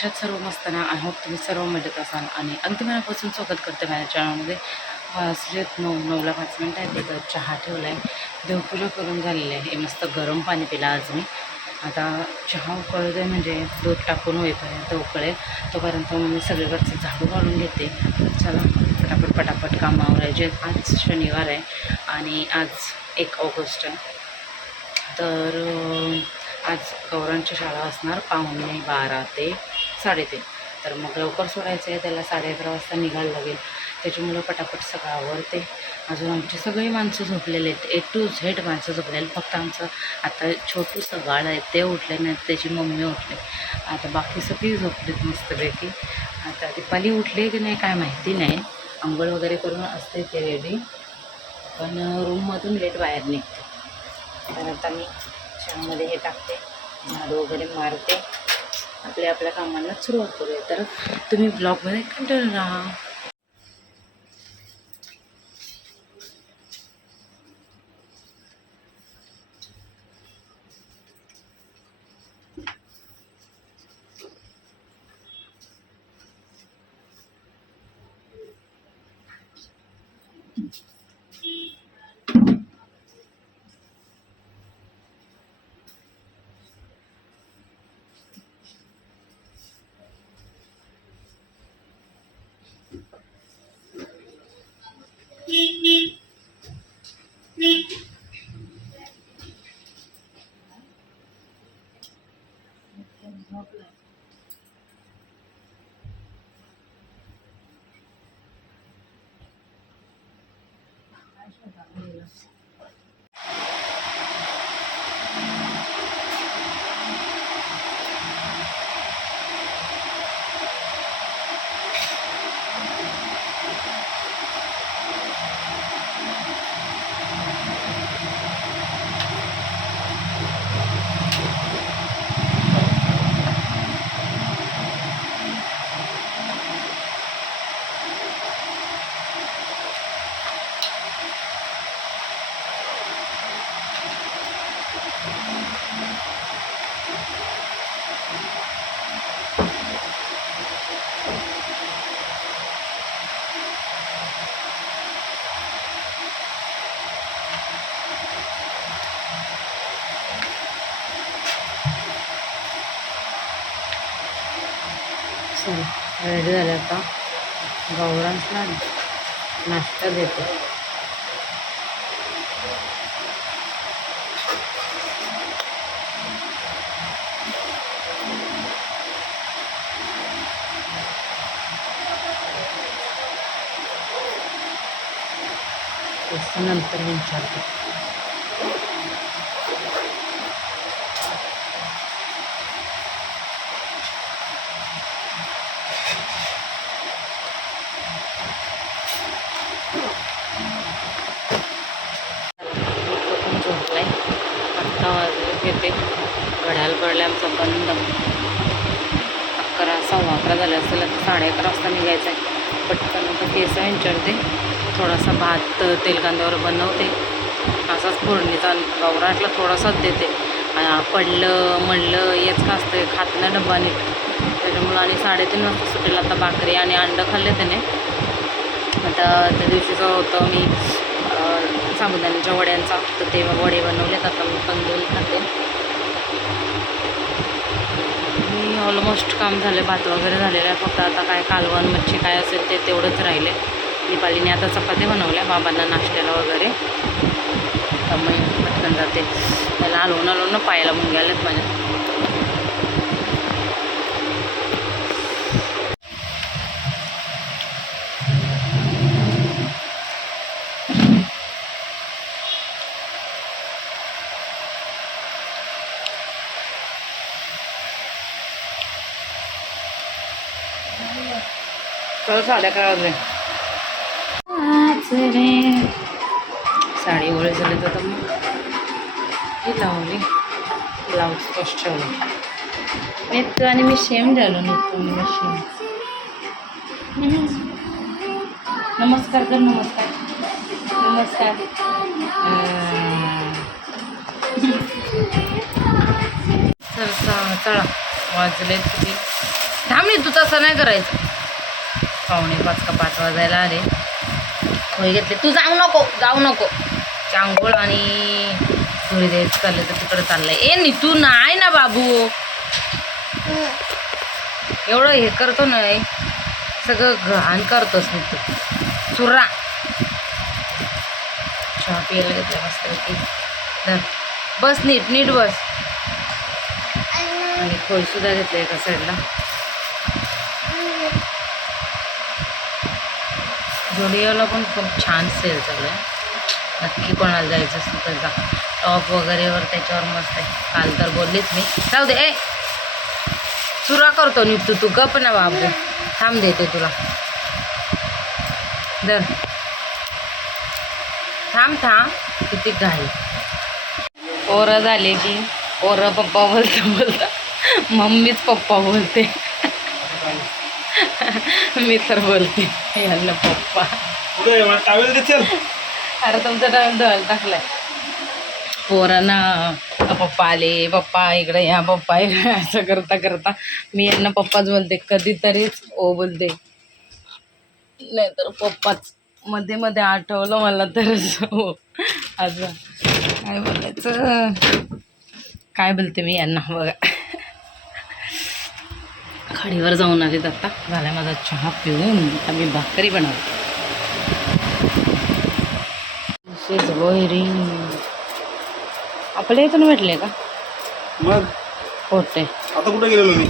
कशात सर्व मस्त ना. आय होप तुम्ही सर्व मजेत असाल आणि अगदी मनापासून स्वागत करते माझ्या चॅनलमध्ये. वाजलेत 9:05 आहेत. एक चहा ठेवला आहे, देवपूजा करून झालेली आहे. मस्त गरम पाणी पिलं आज मी. आता चहा उकळते म्हणजे दूध टाकून होईपर्यंत उकळेल तोपर्यंत मी सगळीकडचं झाडू काढून घेते. चला पटापट कामं आवरायचे. आज शनिवार आहे आणि आज 1 ऑगस्ट आहे. तर आज गौरांची शाळा असणार 11:15 ते 3:30. तर मग लवकर सोडायचं आहे त्याला. 11:30 वाजता निघायला लागेल. त्याच्यामुळं पटापट सगळं आवडते. अजून आमची सगळी माणसं झोपलेले आहेत. A to Z माणसं झोपलेली. फक्त आमचं आता छोटूसं बाळ आहे ते उठले नाहीत, त्याची मम्मी उठले. आता बाकी सगळी झोपलीत मस्तपैकी. आता दीपाली उठले की नाही काय माहिती नाही. अंघोळ वगैरे करून असते ते रेडी, पण रूममधून लेट बाहेर निघते. तर आता मी चहामध्ये हे टाकते, झाडू वगैरे मारते, आपल्या कामांना सुरुवात करूया. तर तुम्ही ब्लॉगमध्ये कंटिन्यू राहा. रेडी झाले. आता गौरांना नाश्ता देते. नंतर विचारते. झोपलाय. 8 वाजले घेते. घड्याळ पडले आमचं बंद. 11 11:15 झाले असेल. आता 11:30 वाजता निघायचं आहे. पटकन आता केस विचारते, थोडासा भात तेल कांद्यावर बनवते, असाच फोडणीचा. गौराटला थोडासाच देते. पडलं म्हणलं येच का असतं, खात नाही डब्बा नीट. त्याच्यामुळं आणि 3:30 वाजता सुटेल. आता भाकरी आणि अंडं खाल्ले त्याने. आता त्या दिवशीचं होतं मी साबुदाण्याच्या वड्यांचा, तर ते वडे बनवलेत. आता मी तंदूर खाते. मी ऑलमोस्ट काम झाले. भात वगैरे झालेलं आहे. फक्त आता काय कालवण मच्छी काय असेल ते तेवढंच राहिले. दीपालीने आता चपात्या बनवल्या बाबांना नाश्त्याला वगैरे. तर मग पटकन जाते. त्याला हलवून पायाला मुंग्या आल्यात माझ्या. तर 11:30 वाजले. साडी ओळे झाले. तर मग ही लावली. ब्लाऊज तोच ठेवला. नेतू आणि मी सेम झालो. नेतू आणि मी सेम. नमस्कार कर. नमस्कार. तर चला वाजले किती थांब नाही, तू तसं नाही करायचं. 4:45 का 5 वाजायला आले. होय घेतले. तू जाऊ नको. चांगोळ आणि पुरी द्यायचं चालले तर तिकडं चाललंय. ए तू नाही ना बाबू, एवढं हे करतो नाही, सगळं घाण करतोस मी तू. चुरा चहा पियाला घेतला मस्त. धर, बस नीट बस. आणि खोलसुद्धा घेतलं एका साईडला. जोडिओला पण खूप छान सेल चालू आहे. नक्की कोणाला जायचं असेल तर जा. टॉप वगैरेवर त्याच्यावर मस्त आहे. काल तर बोललीच मी. जाऊ दे. ए चुरा करतो नीट तू गप ना बाबू. थांब देते तुला. दर थांब किती घाई. पोरं झाले की पोरं पप्पा बोलता मम्मीच पप्पा बोलते. मी तर बोलते यांना पप्पा. अरे तुमचा टावेल धुवायला टाकलाय. पोरांना पप्पा आले, पप्पा इकडे या, पप्पा इकडे, असं करता मी यांना पप्पाच बोलते. कधीतरीच ओ बोलते, नाहीतर पप्पाच. मध्ये आठवलं मला तरच हो. असं काय बोलायचं, काय बोलते मी यांना बघा. खाडीवर जाऊन आले आता. झाला माझा चहा पिऊन. आम्ही भाकरी बनवतो. आपल्या इथून भेटले का मग? होते आता कुठे गेलेलो मी?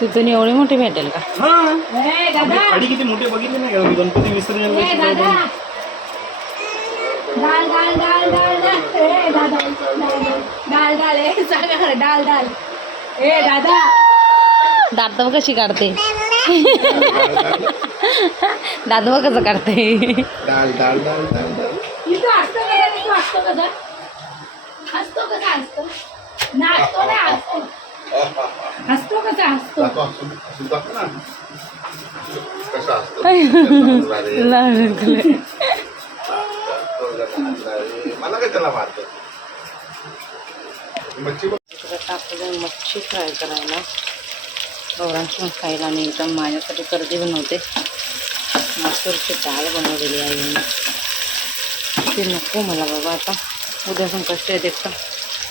तिथून एवढी मोठी भेटेल का? खाडी किती मोठी बघितली नाही का मी? गणपती विसर्जन दात बघ कशी काढते. दात बघ कसं काढते. डाल डाल डाल डाल डाल. मला काय त्याला मारतो. मच्छी फ्राय करायला गौरांशी खायला आणि एकदम माझ्यासाठी कर्दी बनवते. मसूरची डाळ बनवलेली आहे. ते नको मला बाबा, आता उद्या संकष्ट आहेत एक तर,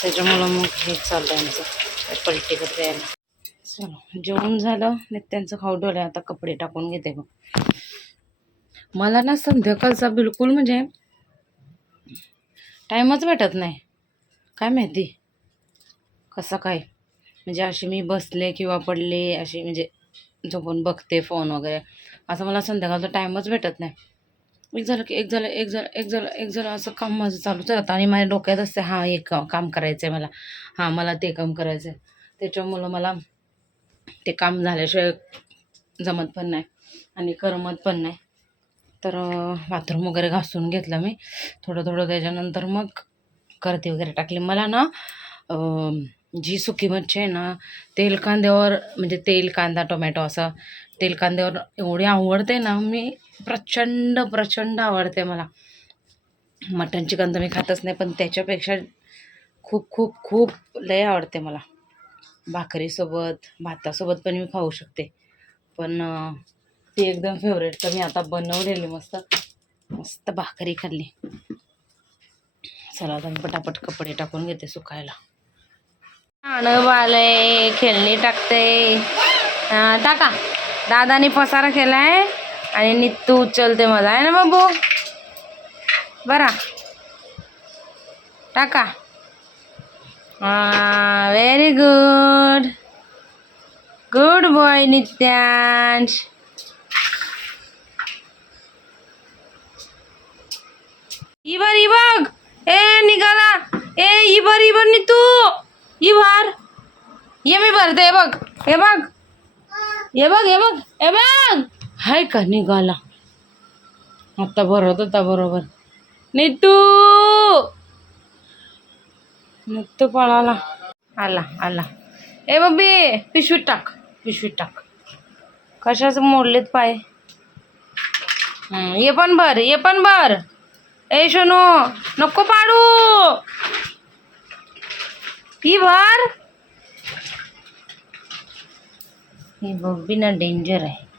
त्याच्यामुळं मग हे चाललं यांचं पलटी करते यायला. चलो जेवण झालं, नित्यांचं खाऊ ठेवलं. आता कपडे टाकून घेते. मग मला ना संध्याकाळचा बिलकुल म्हणजे टाईमच भेटत नाही. काय माहिती कसं काय, म्हणजे अशी मी बसले किंवा पडले अशी, म्हणजे झोपून बघते फोन वगैरे, असं मला संध्याकाळचा टाईमच भेटत नाही. एक झालं की एक झालं असं काम माझं चालूच राहतं. आणि माझ्या डोक्यात असते हां एक काम करायचं आहे मला, हां मला ते काम करायचं आहे. त्याच्यामुळं मला ते काम झाल्याशिवाय जमत पण नाही आणि करमत पण नाही. तर बाथरूम वगैरे घासून घेतलं मी थोडं. त्याच्यानंतर मग करते वगैरे टाकली. मला ना जी सुकी मच्छी आहे ना, तेल कांदा टोमॅटो असं तेल कांद्यावर एवढी आवडते ना, मी प्रचंड आवडते मला. मटन चिकन तर मी खातच नाही, पण त्याच्यापेक्षा खूप लय आवडते मला. भाकरीसोबत भातासोबत पण मी खाऊ शकते, पण ती एकदम फेवरेट. तर मी आता बनवलेली मस्त भाकरी खाल्ली. चला आता मी पटापट कपडे टाकून घेते सुकायला. बाले खेळणी टाकते. टाका. दादानी पसारा केलाय आणि नित्तू उचलते मला, आहे ना बाबू? बरा टाका. Very good boy Nityansh. इवर बघ. ए निघाला. इवर नित्तू इवर ये, मी भरते. हे बघ हाय का निघाला. आता भरत होता बरोबर. नित्तू पळाला. आला. ए बब्बी पिशवीत टाक. कशाच मोडलेत पाय. ये पण भर. ए शोनू नको पाडू. ही भर. ही बघ बी ना डेंजर आहे.